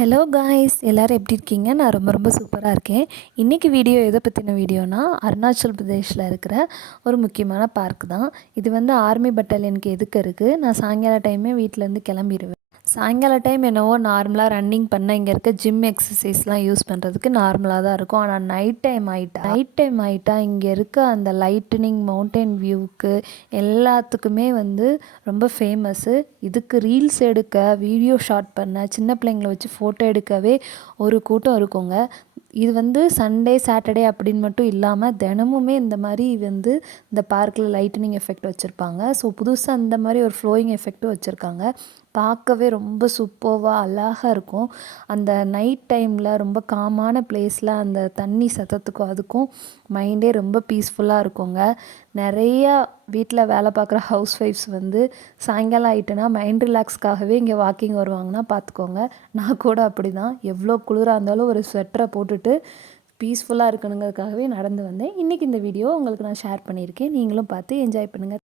Hello guys, எல்லோரும் எப்படி இருக்கீங்க? நான் ரொம்ப ரொம்ப சூப்பராக இருக்கேன். இன்றைக்கி வீடியோ எதை பற்றின வீடியோனா, அருணாச்சல் பிரதேஷில் இருக்கிற ஒரு முக்கியமான பார்க் தான். இது வந்து ஆர்மி பட்டாலியனுக்கு எதுக்கு இருக்குது. நான் சாயங்கால டைமே வீட்டிலேருந்து கிளம்பிடுவேன். சாயங்கால டைம் என்னவோ நார்மலாக ரன்னிங் பண்ண இங்கே இருக்க ஜிம் எக்ஸசைஸ்லாம் யூஸ் பண்ணுறதுக்கு நார்மலாக தான் இருக்கும். ஆனால் நைட் டைம் ஆகிட்டா இங்கே இருக்க அந்த லைட்டனிங் மவுண்டன் வியூவுக்கு எல்லாத்துக்குமே வந்து ரொம்ப ஃபேமஸ்ஸு. இதுக்கு ரீல்ஸ் எடுக்க, வீடியோ ஷாட் பண்ண, சின்ன பிள்ளைங்களை வச்சு ஃபோட்டோ எடுக்கவே ஒரு கூட்டம் இருக்குங்க. இது வந்து சண்டே சாட்டர்டே அப்படின்னு மட்டும் இல்லாமல் தினமுமே இந்த மாதிரி வந்து இந்த பார்க்கில் லைட்டனிங் எஃபெக்ட் வச்சுருப்பாங்க. ஸோ புதுசாக இந்த மாதிரி ஒரு ஃப்ளோயிங் எஃபெக்ட்டும் வச்சுருக்காங்க. பார்க்கவே ரொம்ப சூப்பர்வாக அழகாக இருக்கும். அந்த நைட் டைமில் ரொம்ப காமான பிளேஸில் அந்த தண்ணி சத்தத்துக்கும் அதுக்கும் மைண்டே ரொம்ப பீஸ்ஃபுல்லாக இருக்குங்க. நிறையா வீட்டில் வேலை பார்க்குற ஹவுஸ் ஒய்ஃப்ஸ் வந்து சாயங்காலம் ஆகிட்டுனா மைண்ட் ரிலாக்ஸ்க்காகவே இங்கே வாக்கிங் வருவாங்கன்னா பார்த்துக்கோங்க. நான் கூட அப்படி தான், எவ்வளோ குளிராக இருந்தாலும் ஒரு ஸ்வெட்டரை போட்டுட்டு பீஸ்ஃபுல்லாக இருக்கணுங்கிறதுக்காகவே நடந்து வந்தேன். இன்றைக்கி இந்த வீடியோ உங்களுக்கு நான் ஷேர் பண்ணியிருக்கேன். நீங்களும் பார்த்து என்ஜாய் பண்ணுங்கள்.